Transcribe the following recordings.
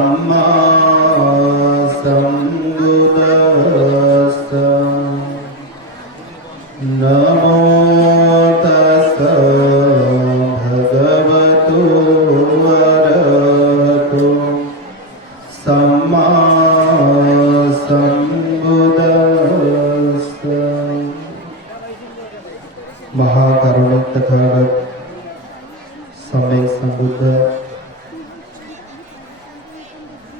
सम्मा सम्बुद्दस्स नमो तस्स भगवतो अरहतो सम्मा सम्बुद्दस्स। महाकारुणिक तथागत सम्यक संबुद्ध,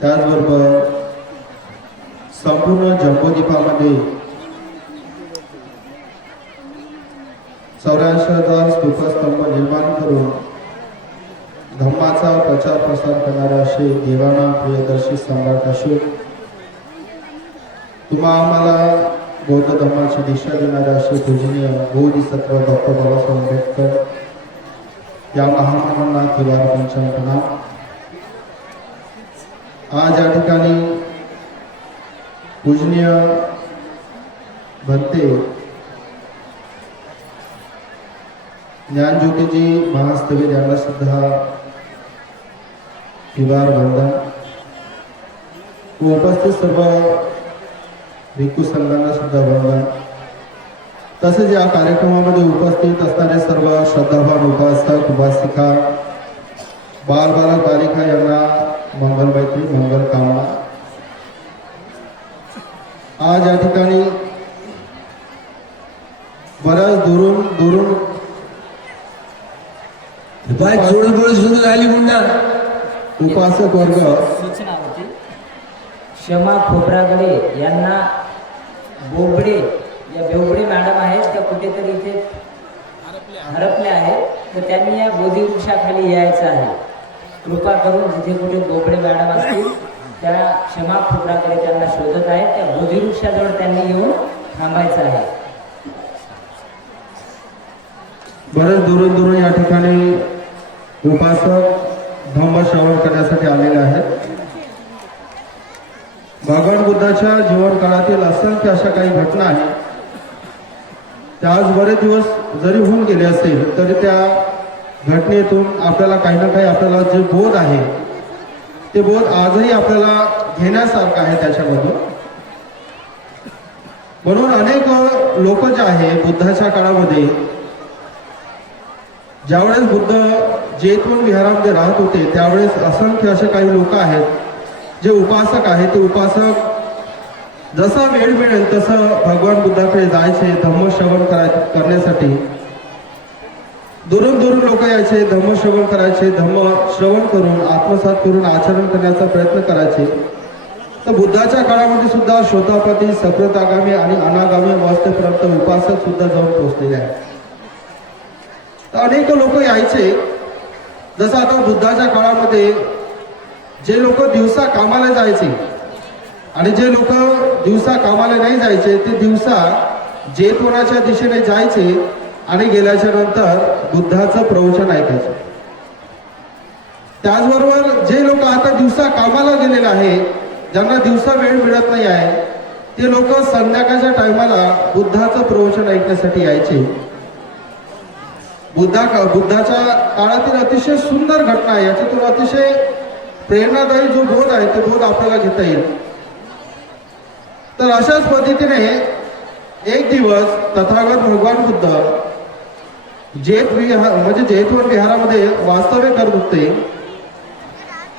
त्याचबरोबर संपूर्ण जम्बूद्वीपामध्ये 84,000 स्तूपस्तंभ निर्माण करून धम्माचा प्रचार प्रसार करणारे असे देवाना प्रियदर्शी सम्राट अशोक, तुम्हा आम्हाला बौद्ध धर्माची दिशा देणारे असे पूजनीय बोधिसत्व डॉक्टर बाबासाहेब आंबेडकर या महामानवांना त्रिवार पंचांना आज या ठिकाणी पूजनीय भंते ज्ञानज्योतीजी महास्तवीर यांना सुद्धा त्रिवार वंदन व उपस्थित सर्व भिक्खू संघांना सुद्धा वंदन। तसेच या कार्यक्रमामध्ये उपस्थित असणारे सर्व श्रद्धावान उपासक उपासिका बालबालक बालिका यांना मंगलमैत्री मंगल कामना। आज या ठिकाणी बऱ्याच दुरून उपासक वर्ग सूचना होती। क्षमा खोब्रागडे यांना बोबडे या बेवडे मॅडम आहेत, त्या कुठेतरी इथे हरपल्या आहेत, तर त्यांनी या बोधी वृक्षाखाली यायचं आहे। कृपा करून जिथे कुठे बोबडे मॅडम असतील त्या क्षमा खोब्रागडे त्यांना शोधत आहेत, त्या बोधी वृक्षाजवळ त्यांनी येऊन थांबायचं आहे। बरेच दुरून या ठिकाणी उपासक धम्म श्रवण करण्यासाठी आलेले आहेत। भगवान बुद्धाच्या जीवन काळातील असंख्य अशा काही घटना आहेत, त्या आज बरेच दिवस जरी होऊन गेले असेल तरी त्या घटनेतून आपल्याला काही ना काही आपल्याला जे बोध आहे ते बोध आजही आपल्याला घेण्यासारखं आहे त्याच्यामधून। म्हणून अनेक लोक जे आहे बुद्धाच्या काळामध्ये ज्यावेळेस बुद्ध जैतवन विहारामध्ये राहत होते त्यावेळेस असंख्य असे काही लोक आहेत जे उपासक आहेत, ते उपासक जसा वेळ मिळेल तसं भगवान बुद्धाकडे जायचे धम्मश्रवण करण्यासाठी। दुरून लोक यायचे, धम्मश्रवण करायचे, धम्मश्रवण करून आत्मसात करून आचरण करण्याचा प्रयत्न करायचे। तर बुद्धाच्या काळामध्ये सुद्धा शोधापती सप्रतागामी आणि अनागामी अवस्थेपर्यंत उपासक सुद्धा जाऊन पोहोचलेले आहेत। तर अनेक लोक यायचे, जसं आता बुद्धाच्या काळामध्ये जे लोक दिवसा कामाला जायचे आणि जे लोक दिवसा कामाला नाही जायचे ते दिवसा जैतवनाच्या दिशेने जायचे आणि गेल्याच्या नंतर बुद्धाचं प्रवचन ऐकायचे। त्याचबरोबर जे लोक आता दिवसा कामाला गेलेले आहे, ज्यांना दिवसा वेळ मिळत नाही आहे, ते लोक संध्याकाळच्या टायमाला बुद्धाचं प्रवचन ऐकण्यासाठी यायचे। बुद्धाच्या काळातील अतिशय सुंदर घटना आहे, याच्यातून अतिशय प्रेरणादायी जो बोध आहे तो बोध आपल्याला घेता येईल। तर अशाच पद्धतीने एक दिवस तथागत भगवान बुद्ध जैतवन विहारामध्ये वास्तव्य करत होते।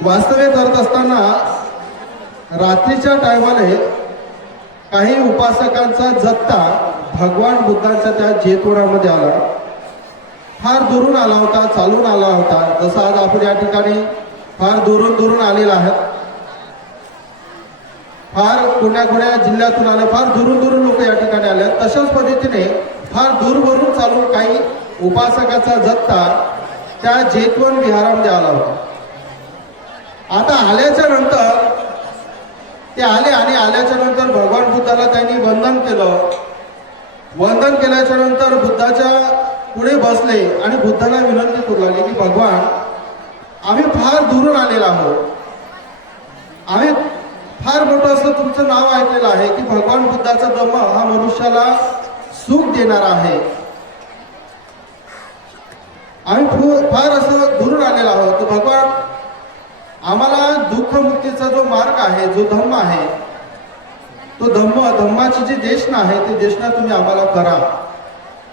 वास्तव्य करत असताना रात्रीच्या टायमाला काही उपासकांचा जत्था भगवान बुद्धांच्या त्या जैतवनामध्ये आला। फार दुरून आला होता, चालून आला होता, जसं आज आपण या ठिकाणी फार दुरून आलेला आहेत। फार कोण्या जिल्ह्यातून आले, फार दुरून लोक या ठिकाणी आले। तशाच पद्धतीने फार दूरवरून चालून काही उपासकाचा जत्था त्या जैतवन विहारामध्ये आला होता। आता आल्याच्या नंतर ते आले आणि आल्याच्या नंतर भगवान बुद्धाला त्यांनी वंदन केलं। वंदन केल्याच्या नंतर बुद्धाच्या पुढे बसले आणि बुद्धाला विनंती करू लागले की भगवान, आम्ही फार दुरून आलेलो आहोत, आम्ही फार मोठं असं तुमचं नाव ऐकलेलं आहे की भगवान बुद्धाचा धम्म हा मनुष्याला सुख देणारा आहे। आम्ही फार असं दुरून आलेलो आहोत, तर भगवान आम्हाला दुःखमुक्तीचा जो मार्ग आहे, जो धम्म आहे, तो धम्माची जी देशना आहे ते देशना तुम्ही आम्हाला करा,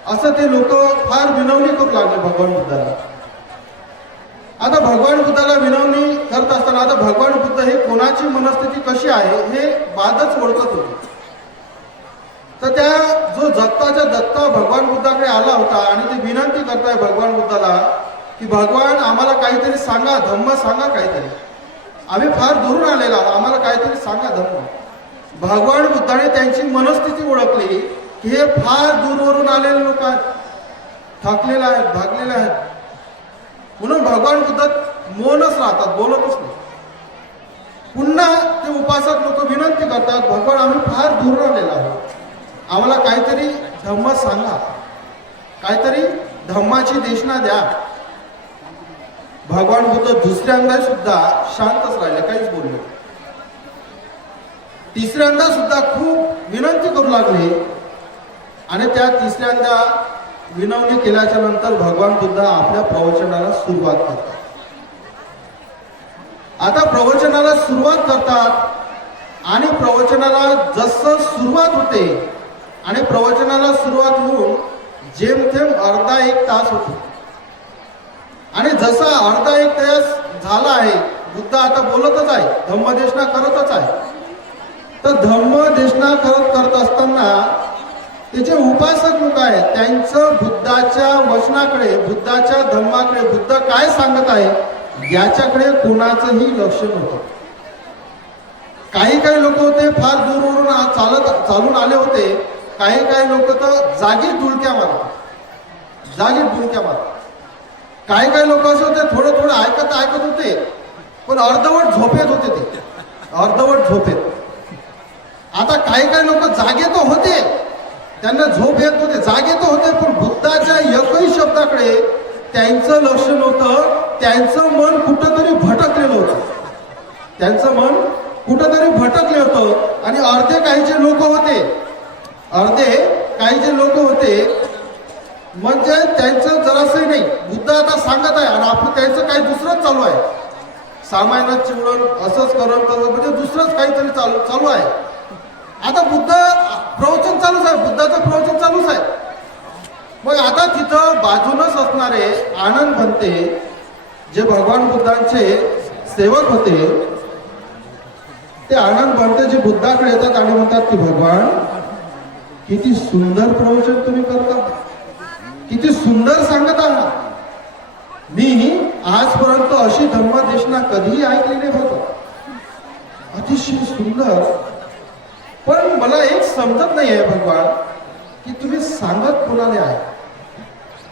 असं ते लोक फार विनवणी करू लागले भगवान बुद्धाला. आता भगवान बुद्धाला विनवणी करत असताना आता भगवान बुद्ध हे कोणाची मनस्थिती कशी आहे हे बादच ओळखत होते. तर त्या जो दत्ता भगवान बुद्धाकडे आला होता आणि ते विनंती करताय भगवान बुद्धाला की भगवान आम्हाला काहीतरी सांगा, धम्म सांगा काहीतरी, आम्ही फार दुरून आलेला आम्हाला काहीतरी सांगा धम्म. भगवान बुद्धाने त्यांची मनस्थिती ओळखली की हे फार दूरवरून आलेले लोक आहेत, थकलेले आहेत, भागलेले आहेत. म्हणून भगवान बुद्ध मौनच राहतात, बोलतच नाही. पुन्हा ते उपासक लोक विनंती करतात, भगवान आम्ही फार दूर आलेलो आहोत, आम्हाला काहीतरी धम्म सांगा, काहीतरी धम्माची देशना द्या. भगवान बुद्ध दुसऱ्यांदा सुद्धा शांतच राहिले, काहीच बोलले. तिसऱ्यांदा सुद्धा खूप विनंती करू लागले आणि त्या तिसऱ्यांदा विनवणी केल्याच्या नंतर भगवान बुद्ध आपल्या प्रवचनाला सुरुवात करतात. आता प्रवचनाला सुरुवात करतात आणि प्रवचनाला जसं सुरुवात होते आणि प्रवचनाला सुरुवात होऊन जेमथेम अर्धा एक तास होतो आणि जसा अर्धा एक तास झाला आहे, बुद्ध आता बोलतच आहे, धम्मदेशना करतच आहे. तर धम्मदेशना करत असताना त्याचे उपासक लोक आहेत, त्यांचं बुद्धाच्या वचनाकडे, बुद्धाच्या धम्माकडे, बुद्ध काय सांगत आहे याच्याकडे कोणाचंही लक्ष नव्हतं. काही लोक होते फार दूरवरून चालून आले होते, काही लोक तर जागी डुलक्या मारत. काही लोक असे होते थोडं ऐकत होते पण अर्धवट झोपेत होते, ते अर्धवट झोपेत. आता काही लोक जागे तर होते, त्यांना झोप येत होते, जागे तर होते, पण बुद्धाच्या एकही शब्दाकडे त्यांचं लक्ष नव्हतं. त्यांचं मन कुठंतरी भटकलेलं होतं, त्यांचं मन कुठंतरी भटकले होतं. आणि अर्धे काही जे लोक होते म्हणजे त्यांचं जरासही नाही, बुद्ध आता सांगत आहे आणि आपण त्यांचं काही दुसरंच चालू आहे, सामान्यात चिवडण असंच करून तसं, म्हणजे दुसरंच काहीतरी चालू आहे. आता बुद्ध प्रवचन चालूच आहे, बुद्धाचं प्रवचन चालूच आहे. मग आता तिथं बाजूनच असणारे आनंद भंते, जे भगवान बुद्धांचे सेवक होते, ते आनंद भंते जे बुद्धाकडे येतात आणि म्हणतात की भगवान किती सुंदर प्रवचन तुम्ही करता, किती सुंदर सांगत आहात. मी आजपर्यंत अशी धम्मदेशना कधीही ऐकली नाही होतं, अतिशय सुंदर. पण मला एक समजत नाही आहे भगवान की तुम्ही सांगत कोणाला आहे.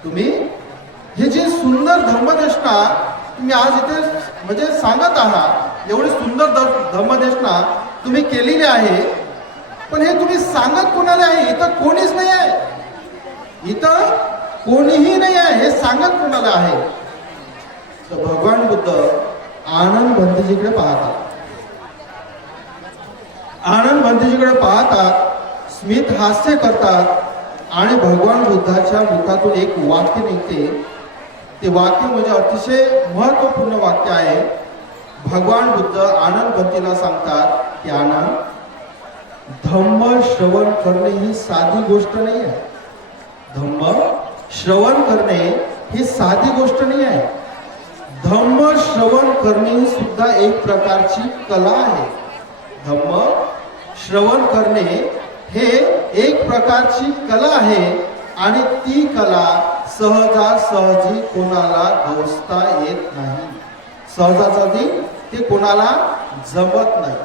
तुम्ही हे जे सुंदर धम्मदेशना तुम्ही आज इथे म्हणजे सांगत आहात, एवढी सुंदर धम्मदेशना तुम्ही केलेली आहे, पण हे तुम्ही सांगत कोणाला आहे. इथं कोणीच नाही आहे, इथं कोणीही नाही आहे, हे सांगत कोणाला आहे. तर भगवान बुद्ध आनंद भंतेजीकडे पाहतात, आनंद भंतेजीकडे पाहतात, स्मित हास्य करतात आणि भगवान बुद्धाच्या मुखातून एक वाक्य निघते. ते वाक्य म्हणजे अतिशय महत्वपूर्ण वाक्य आहे. भगवान बुद्ध आनंद भंतेला सांगतात की आनंद, धम्म श्रवण करणे ही साधी गोष्ट नाही आहे. धम्म श्रवण करणे ही साधी गोष्ट नाही आहे. धम्म श्रवण करणे ही सुद्धा एक प्रकारची कला आहे. धम्म श्रवण करणे हे एक प्रकारची कला आहे आणि ती कला सहजासहजी कोणाला गवसता येत नाही, सहजासहजी ते कोणाला जमत नाही.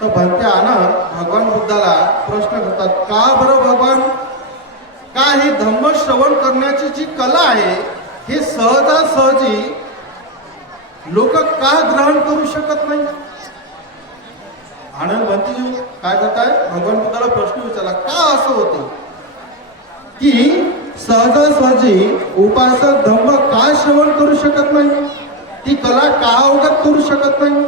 तर भंते आनंद भगवान बुद्धाला प्रश्न करतात, का बरं भगवान, का ही धम्म श्रवण करण्याची जी कला आहे हे सहजासहजी लोक का ग्रहण करू शकत नाही. आनंद भंतेजी काय करताय, भगवान बुद्धाला प्रश्न विचारला, का असं होते की सहजासहजी उपासक धम्म का श्रवण करू शकत नाही, ती कला का अवगत करू शकत नाही.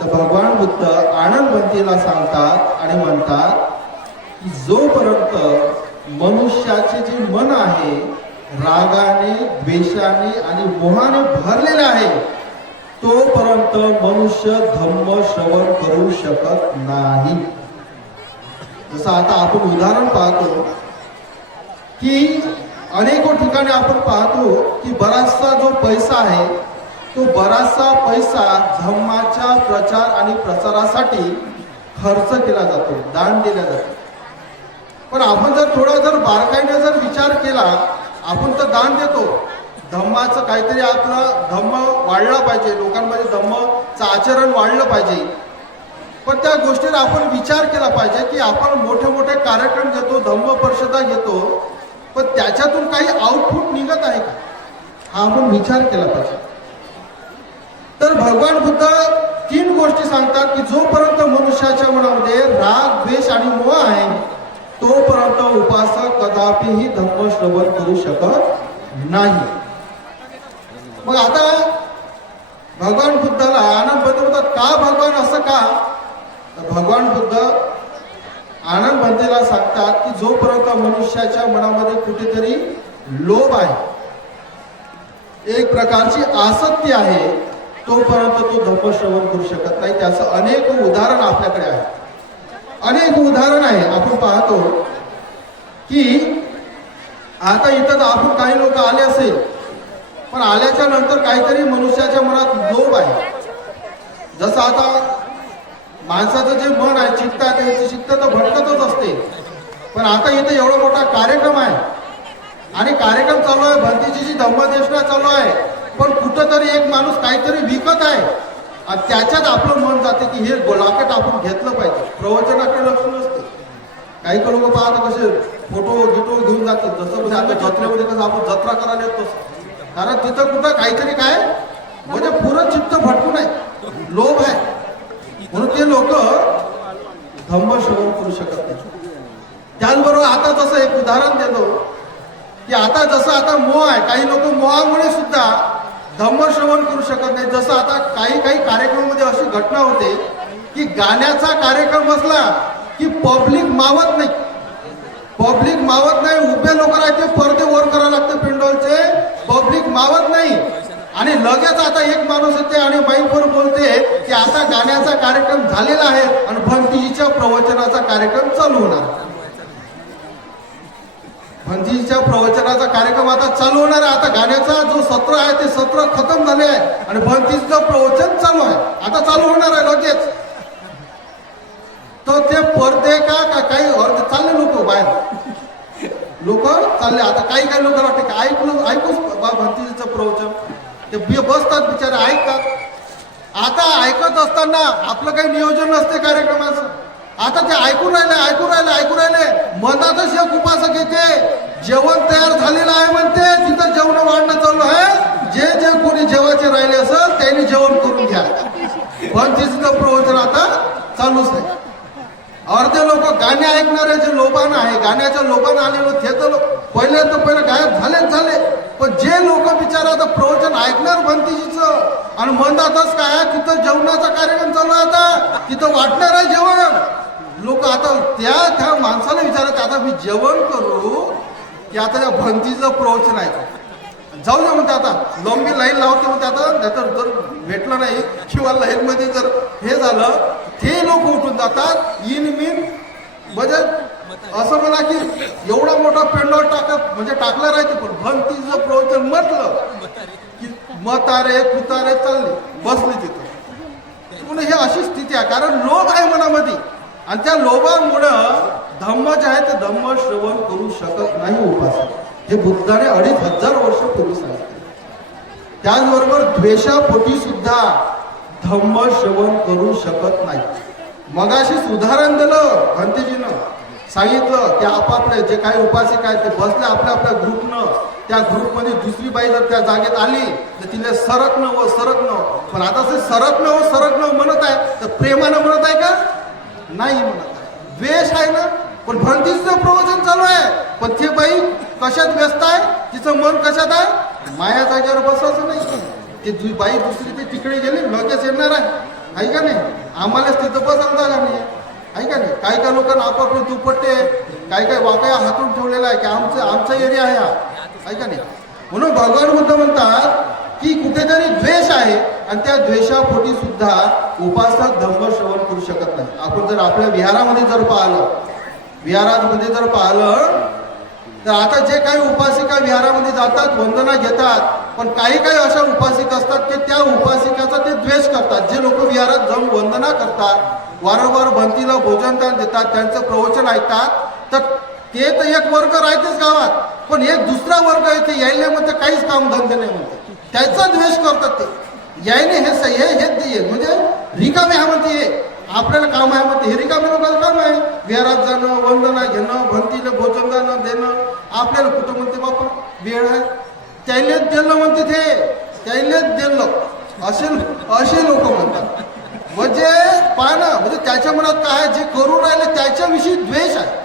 तर भगवान बुद्ध आनंद भंतेला सांगतात आणि म्हणतात की जोपर्यंत मनुष्याचे जे मन आहे रागाने, द्वेषाने आणि मोहाने भरलेला आहे तोपर्यंत मनुष्य धम्म श्रवण करू शकत नाही. जसं आता आपण उदाहरण पाहतो की अनेक ठिकाणी आपण पाहतो की बराचसा जो पैसा आहे तो बराचसा पैसा धम्माच्या प्रचार आणि प्रसारासाठी खर्च केला जातो, दान दिला जातो. पण आपण जर थोडा बारकाईने जर विचार केला, आपण तर दान देतो, धम्माचं काहीतरी आपलं धम्म वाढला पाहिजे, लोकांमध्ये धम्मचं आचरण वाढलं पाहिजे. पण त्या गोष्टीला आपण विचार केला पाहिजे की आपण मोठे मोठे कार्यक्रम घेतो, धम्म परिषदा घेतो, पण त्याच्यातून काही आउटपुट निघत आहे का, हा आपण विचार केला पाहिजे. तर भगवान बुद्ध 3 गोष्टी सांगतात की जोपर्यंत मनुष्याच्या मनामध्ये राग, द्वेष आणि मोह आहे तोपर्यंत उपासक कदापिही धम्म श्रवण करू शकत नाही. मग आता भगवान बुद्धाला आनंद बंधू म्हणतात, का भगवान असं का? तर भगवान बुद्ध आनंद बंधूला सांगतात की जोपर्यंत मनुष्याच्या मनामध्ये कुठेतरी लोभ आहे, एक प्रकारची आसक्ती आहे, तोपर्यंत तो धम्म श्रवण करू शकत नाही. त्याचं अनेक उदाहरण आपल्याकडे आहे, अनेक उदाहरण आहे. आपण पाहतो की आता इथं आपण काही लोक आले असेल, पण आल्याच्या नंतर काहीतरी मनुष्याच्या मनात लोभ आहे. जसं आता माणसाचं जे मन आहे, चित्त आहे, त्याची चित्त तर भटकतच असते. पण आता इथे एवढा मोठा कार्यक्रम आहे आणि कार्यक्रम चालू आहे, भंतीजीची धम्मदेशना चालू आहे, पण कुठंतरी एक माणूस काहीतरी विकत आहे आणि त्याच्यात आपलं मन जाते की हे गोलाकेट आपण घेतलं पाहिजे. प्रवचनाकडे लक्ष नसते. काही लोक पाहता कसे फोटो घेऊन जातात, जसं म्हणजे आता जत्रेमध्ये कसं आपण जत्रा करायला येतो, कारण तिथं कुठं काहीतरी काय म्हणजे पुरं चित्त भटकून आहे, लोभ आहे, म्हणून ते लोक धम्म श्रवण करू शकत नाही. त्याचबरोबर आता जसं एक उदाहरण देतो की आता जसं आता मोह आहे, काही लोक मोहामुळे सुद्धा धम्म श्रवण करू शकत नाही. जसं आता काही कार्यक्रमामध्ये अशी घटना होते की गाण्याचा कार्यक्रम बसला की पब्लिक मावत नाही, उभे लोक राहते, पडदे वर करावे लागते पेंडॉलचे, पब्लिक मावत नाही. आणि लगेच आता एक माणूस येते आणि माईकवर बोलते की आता गाण्याचा कार्यक्रम झालेला आहे आणि भंतीजीच्या प्रवचनाचा कार्यक्रम चालू होणार. भंतीजीच्या प्रवचनाचा कार्यक्रम आता चालू होणार आहे. आता गाण्याचा जो सत्र आहे ते सत्र खतम झाले आहे आणि भंतीजीचं प्रवचन चालू आहे, आता चालू होणार आहे लगेच. तर ते पडदे का काही चालले लोक बाहेर, लोक चालले. आता काही लोक वाटते की ऐकूच भंतीजीचं प्रवचन, ते बसतात बिचारे ऐकतात. आता ऐकत असताना आपलं काही नियोजन नसते कार्यक्रमाचं, आता ते ऐकून राहिले, मनातच एक उपासक येते, जेवण तयार झालेलं आहे म्हणते, तिथं जेवण वाढणं चालू आहे, जे कोणी जेवायचे राहिले असेल त्यांनी जेवण करून घ्या. पण तिचं प्रवचन आता चालूच नाही. अर्धे लोक गाणे ऐकणारे जे लोभान आहे, गाण्याच्या लोभानं आलेलो ते तर पहिले गायब झाले. पण जे लोक बिचारा आता प्रवचन ऐकणार भंतीजीचं आणि म्हणतातच काय तिथं जेवणाचा कार्यक्रम चालू आहे, आता तिथं वाटणार आहे जेवण, लोक आता त्या माणसाला विचारत आता मी जेवण करू की आता त्या भंतीचं प्रवचन आहे, जाऊ दे म्हणते. आता लंबी लाईन लावते म्हणते, आता नाहीतर जर भेटलं नाही किंवा लाईनमध्ये जर हे झालं, ते लोक उठून जातात इनमिन. म्हणजे असं म्हणा की एवढा मोठा पेंडॉल टाकला राहते, पण भंतीचं प्रवचन म्हटलं की म्हातारे कुतारे चालले बसले तिथं. म्हणून हे अशी स्थिती आहे, कारण लोभ आहे मनामध्ये आणि त्या लोभामुळं धम्म जे आहे ते धम्म श्रवण करू शकत नाही उपासक. हे बुद्धाने 2500 वर्षापूर्वी सांगितले. त्याचबरोबर द्वेषापोटी सुद्धा धम्म श्रवण करू शकत नाही. मगाशीच उदाहरण दिलं भंतीजीनं, सांगितलं की आपापले जे काही उपासक आहेत ते बसले आपल्या ग्रुपनं, त्या ग्रुपमध्ये दुसरी बाई जर त्या जागेत आली तर तिला सरकणं. पण आता ते सरकणं म्हणत आहे तर प्रेमानं म्हणत आहे का? नाही म्हणत आहे, द्वेष आहे ना. पण भंतीचं प्रवचन चालू आहे, पण ते बाई कशात व्यस्त आहे, तिचं मन कशात आहे, माया जागेवर बसायचं नाही. ते बाई दुसरी ते तिकडे गेली लगेच येणार आहे का नाही, आम्हालाच तिथं बसायला जागा नाही आहे का नाही. काही लोकांना आपापले दुपट्टे काही वाकया हातून ठेवलेला आहे की आमचा एरिया आहे हा, ऐका नाही. म्हणून भगवान बुद्ध म्हणतात की कुठेतरी द्वेष आहे आणि त्या द्वेषापोटी सुद्धा उपासक धम्म श्रवण करू शकत नाही. आपण जर आपल्या विहारामध्ये जर विहारामध्ये जर पाहिलं तर आता जे काही उपासिका विहारामध्ये जातात, वंदना घेतात, पण काही काही अशा उपासिका असतात की त्या उपासिकाचा ते द्वेष करतात. जे लोक विहारात जाऊन वंदना करतात, वारंवार भंतीला भोजन देतात, त्यांचं प्रवचन ऐकतात, तर ते तर एक वर्ग राहतेच गावात, पण एक दुसरा वर्ग येते यायले म्हणते काहीच कामधंदे नाही म्हणते, त्याचा द्वेष करतात. ते यायने हे सही आहे, हेच देय म्हणजे रिकामे आहे म्हणते, हे आपल्याला काम आहे म्हणते, हे रिकामे लोकांचं काम आहे. विहारात जाणं, वंदना घेणं, भंतीला भोजन देणं, आपल्याला कुठं म्हणते बापा वेळ आहे, त्यायलेच दिलं म्हणते, ते त्यायलेच दिलं असे लोक म्हणतात. म्हणजे पाहणं म्हणजे त्याच्या मनात काय जे करून राहिले त्याच्याविषयी द्वेष आहे.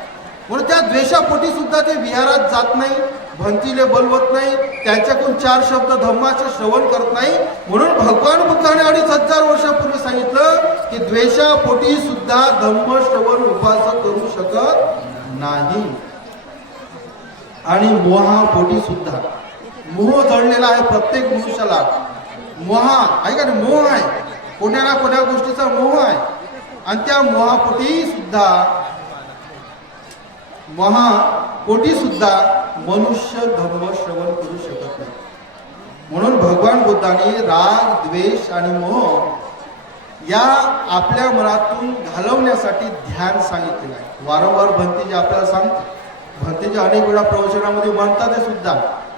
म्हणून त्या द्वेषापोटी सुद्धा ते विहारात जात नाही, भंतीले बोलवत नाही, त्यांच्याकडून 4 शब्द धम्माचे श्रवण करत नाही. म्हणून भगवान बुद्धाने 2500 वर्षापूर्वी सांगितलं की द्वेषापोटी सुद्धा धम्म श्रवण उपासक करू शकत नाही. आणि मोहापोटी सुद्धा, मोह जळलेला आहे प्रत्येक मनुष्याला. आहे का नाही, मोह आहे, कोण्या ना कोण्या गोष्टीचा मोह आहे, आणि त्या मोहापोटी सुद्धा मनुष्य धम्म श्रवण करू शकत नाही. म्हणून भगवान बुद्धाने राग, द्वेष आणि मोह या आपल्या मनातून घालवण्यासाठी ध्यान सांगितलेलं आहे. वारंवार भंतेजी आपल्याला सांगते, भंतेजी अनेक वेळा प्रवचनामध्ये म्हणतात ते सुद्धा.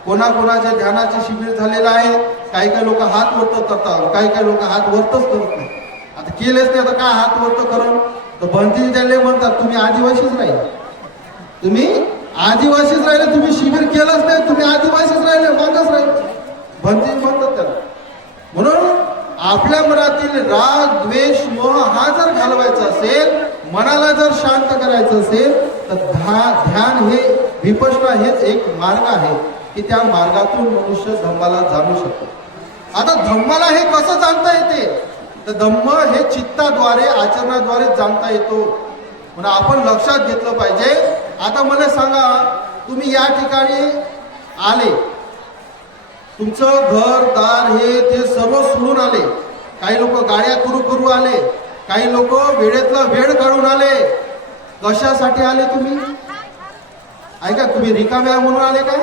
कोणाकोणाच्या ध्यानाचे शिबिर झालेलं आहे, काही काही लोक हात वरत करतात, काही काही लोक हात वरतच करत नाही. आता केलेच नाही तर काय हात वरत करून, तर भंतेजी त्याला म्हणतात तुम्ही आदिवासीच राहिले, तुम्ही शिबिर केलंच नाही, तुम्ही आदिवासीच राहिले, मागच राहिले, भंतेजी म्हणतात त्याला. म्हणून आपल्या मनातील राग, द्वेष, मोह हा जर घालवायचा असेल, मनाला जर शांत करायचं असेल, तर ध्यान हे विपश्यना हेच एक मार्ग आहे की त्या मार्गातून मनुष्य धम्माला जाणू शकतो. आता धम्माला हे कसं जाणता येते, तर धम्म हे चित्ताद्वारे, आचरणाद्वारे जाणता येतो. म्हणून आपण लक्षात घेतलं पाहिजे. आता मला सांगा, तुम्ही या ठिकाणी आले, तुमचं घर दार हे ते सर्व सोडून आले, काही लोक गाड्या करू आले, काही लोक वेळेतला वेळ काढून आले. कशासाठी आले तुम्ही? ऐका, तुम्ही रिकामे आहे म्हणून आले काय?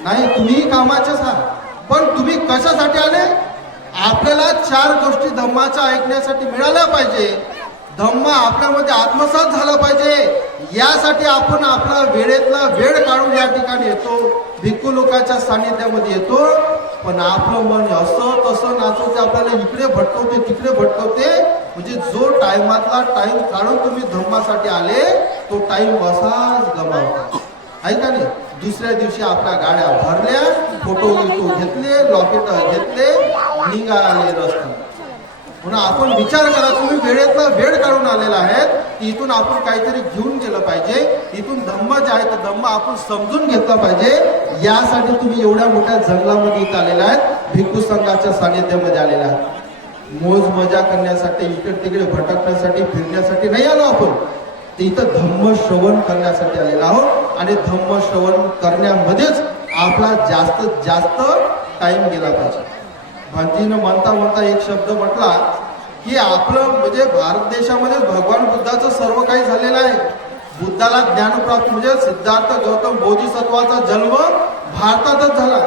नाही, तुम्ही कामाचेच आहात, पण तुम्ही कशासाठी आले? आपल्याला 4 गोष्टी धम्माच्या ऐकण्यासाठी मिळाल्या पाहिजे, धम्म आपल्यामध्ये आत्मसात झाला पाहिजे, यासाठी आपण आपला वेळेतला वेळ काढून या ठिकाणी येतो, भिक्खू लोकांच्या सानिध्यामध्ये येतो. पण आपलं मन असं तसं नाचवते, आपल्याला इकडे भटकवते तिकडे भटकवते. म्हणजे जो टाइमातला टाइम काढून तुम्ही धम्मासाठी आले, तो टाइम असाच गमावता. ऐका नाही, दुसऱ्या दिवशी आपल्या गाड्या भरल्या, फोटो घेतले, लॉकेट घेतले, निघाले रस्त्याने. म्हणून आपण विचार करा, तुम्ही वेळेतला वेळ काढून आलेला आहे, इथून आपण काहीतरी घेऊन गेलं पाहिजे, इथून धम्म जे आहे तर धम्म आपण समजून घेतला पाहिजे. यासाठी तुम्ही एवढ्या मोठ्या जंगलामध्ये इथं आलेला आहेत, भिक्खू संघाच्या सानिध्यामध्ये आलेला आहे. मोज मजा करण्यासाठी, इकडे तिकडे भटकण्यासाठी, फिरण्यासाठी नाही आलो आपण, ते इथं धम्म श्रवण करण्यासाठी आलेला आहोत. आणि धम्म श्रवण करण्यामध्येच आपला जास्तीत जास्त टाइम गेला पाहिजे. भंतीनं म्हणता एक शब्द म्हटला की आपलं म्हणजे भारत देशामध्ये भगवान बुद्धाचं सर्व काही झालेलं आहे. बुद्धाला ज्ञानप्राप्ती म्हणजे सिद्धार्थ गौतम बोधिसत्वाचा जन्म भारतातच झाला,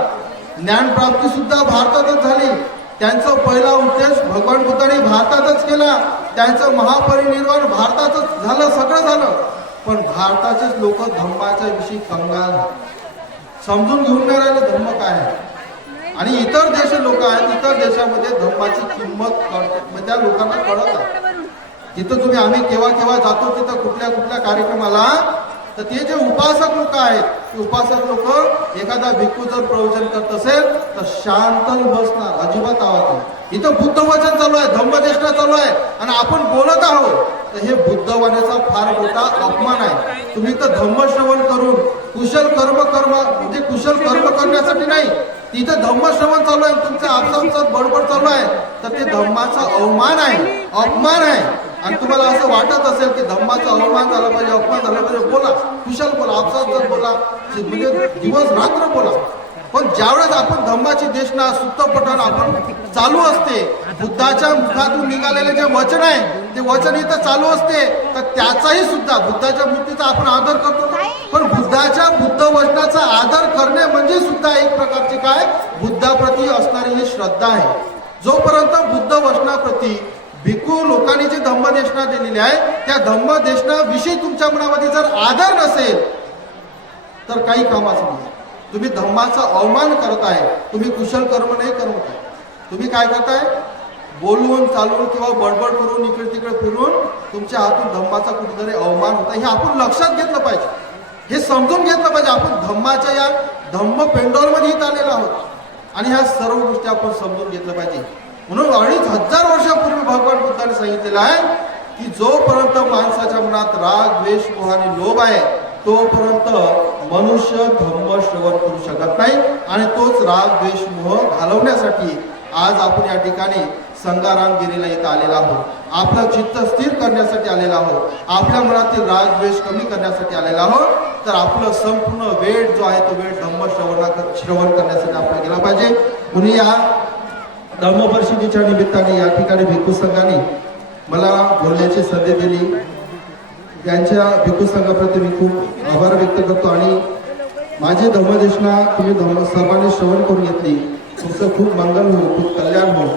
ज्ञानप्राप्ती सुद्धा भारतातच झाली. त्यांचा पहिला उद्देश भगवान बुद्धाने भारतातच केला, त्यांचं महापरिनिर्वाण भारतातच झालं, सगळं झालं. पण भारताचेच लोक धम्माच्या विषयी कंगाल, समजून घेऊन नाही राहिले धम्म काय आहे. आणि इतर देश लोक आहेत, इतर देशामध्ये धम्माची किंमत म्हणजे त्या लोकांना कळत आहे. तिथं तुम्ही आम्ही केव्हा जातो, तिथं कुठल्या कार्यक्रमाला, तर ते जे उपासक लोक आहेत, ते उपासक लोक एखादा भिक्खू जर प्रवचन करत असेल तर शांत बसणार, अजिबात आवाज नाही. इथं बुद्ध वचन चालू आहे, धम्मदेष्टा चालू आहे, आणि आपण बोलत आहोत, तर हे बुद्धवाण्याचा फार मोठा अपमान आहे. तुम्ही तर धम्म श्रवण करून कुशल कर्म म्हणजे कुशल कर्म करण्यासाठी नाही, तिथं धम्म श्रवण चालू आहे, तुमचं आपसात बडबड चालू आहे, तर ते धम्माचा अवमान आहे, अपमान आहे. आणि तुम्हाला असं वाटत असेल की धम्माचा अवमान झाला पाहिजे, अपमान झाला पाहिजे, बोला, कुशल बोला, आपसात बोला, म्हणजे दिवस रात्र बोला. पण ज्यावेळेस आपण धम्माची देशना सुत्त पठण आपण चालू असते, बुद्धाच्या मुखातून निघालेले जे वचन आहे ते वचन इथं चालू असते, तर त्याचाही सुद्धा बुद्धाच्या मूर्तीचा आपण आदर करतो. पण बुद्धाच्या बुद्ध वचनाचा आदर करणे म्हणजे सुद्धा एक प्रकारची काय बुद्धाप्रती असणारी ही श्रद्धा आहे. जोपर्यंत बुद्ध वचनाप्रती भिक्खू लोकांनी जी धम्मदेशना दिलेली आहे त्या धम्मदेशनाविषयी तुमच्या मनामध्ये जर आदर नसेल तर काही कामाचं नाही. तुम्ही धम्माचा अवमान करत आहे, तुम्ही कुशल कर्म नाही करत आहे. तुम्ही काय करताय, बोलून चालून किंवा बडबड करून इकडे तिकडे फिरून तुमच्या हातून धम्माचा कुठेतरी अवमान होता. हे आपण लक्षात घेतलं पाहिजे, हे समजून घेतलं पाहिजे. आपण धम्माच्या या धम्म पेंडॉलमध्ये इथं आलेलो आहोत आणि ह्या सर्व गोष्टी आपण समजून घेतलं पाहिजे. म्हणून 2500 वर्षापूर्वी भगवान बुद्धाने सांगितलेलं आहे की जोपर्यंत माणसाच्या मनात राग, द्वेष, मोह आणि लोभ आहे तोपर्यंत मनुष्य धम्म श्रवण करू शकत नाही. आणि तोच राग, द्वेष, मोह घालवण्यासाठी आज आपण या ठिकाणी संगारामगिरीला इथं आलेला आहोत. आपलं चित्त स्थिर करण्यासाठी आलेला आहोत, आपल्या मनातील राग द्वेष कमी करण्यासाठी आलेला आहोत. तर आपलं संपूर्ण वेळ जो आहे तो वेळ धम्म श्रवण करण्यासाठी आपण गेला पाहिजे. म्हणून या धम्मपरिषदेच्या निमित्ताने या ठिकाणी भिक्खू संघाने मला बोलण्याची संधी दिली. त्यांच्या भिक्खू संघाप्रती मी खूप आभार व्यक्त करतो. आणि माझी धम्मदेशना तुम्ही सर्वांनी श्रवण करून घेतली. तुमचं खूप मंगल हो, खूप कल्याण हो,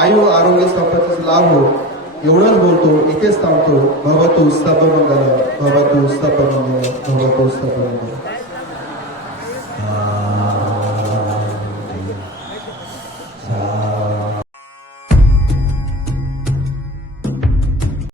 आयु आरोग्य संपत्तीचा लाभ हो, एवढंच बोलतो, इथेच थांबतो. भवतु स्तपमंगल, भवतु स्तपमंगल, भवतु स्तपमंगल.